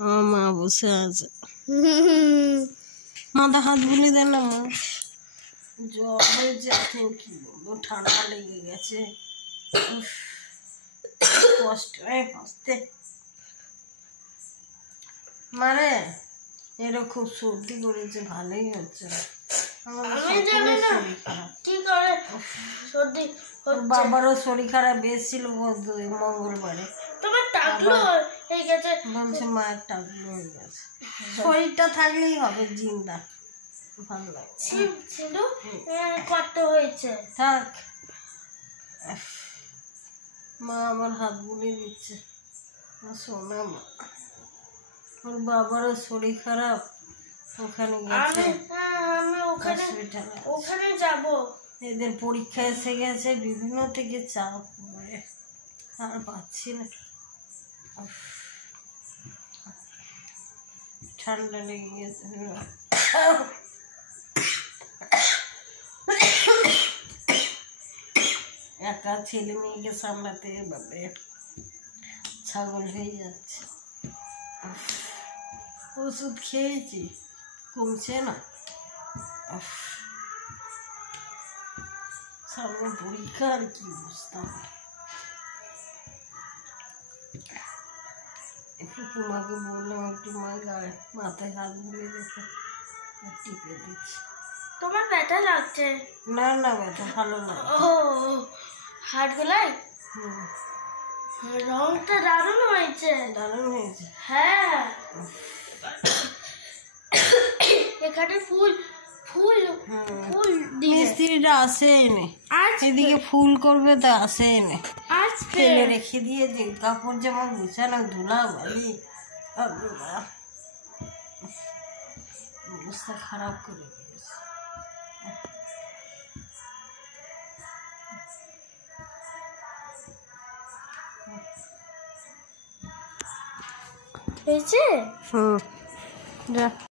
আমার মা বসে আছে, মাথা হাত বুলিয়ে দেন না মা। জ্বর হয়েছে, এখন কি বলবো, ঠান্ডা লেগে গেছে, কষ্ট হয় হাসতে। মানে এরও খুব সর্দি করেছে, ভালোই হচ্ছে না। বাবারও শরীর খারাপ এসেছিল মঙ্গলবারে, বলছে মায়ের টাকলু হয়ে গেছে। শরীরটা থাকলেই হবে, জিন্দা ভালো লাগছে। থাক, মা আমার হাত বুলিয়ে দিচ্ছে, শোনা মা। ওর বাবারও শরীর খারাপ, ওখানে গেছে, ওখানে যাব। এদের পরীক্ষা এসে গেছে, বিভিন্ন থেকে চাপ পড়ে আর পাচ্ছি না, ঠান্ডা লেগে গেছে। একা ছেলে মেয়েকে সামলাতে বাপরে ছাগল হয়ে যাচ্ছে। ওষুধ খেয়েছি, কমছে না। সামনে পরীক্ষা, আর কি বুঝতাম। একটু তোমাকে বললাম একটু মাথায় হাত বুলিয়ে দেখো, টিপে দিচ্ছি। তোমার ব্যথা লাগছে? না না, ব্যথা ভালো না। ও হাত গোলায় রংটা দারুণ হয়েছে। দারুণ হয়েছে, হ্যাঁ। এখানে ফুল ফুল ফুল মিস্ত্রিটা আসে এনে, এদিকে ফুল করবে তো আসে এনে ফেলে রেখে দিয়েছে। কাপড় জামা গুছানো, ধুলা বালি, অবস্থা খারাপ করে দিয়েছে। হয়েছে? যা।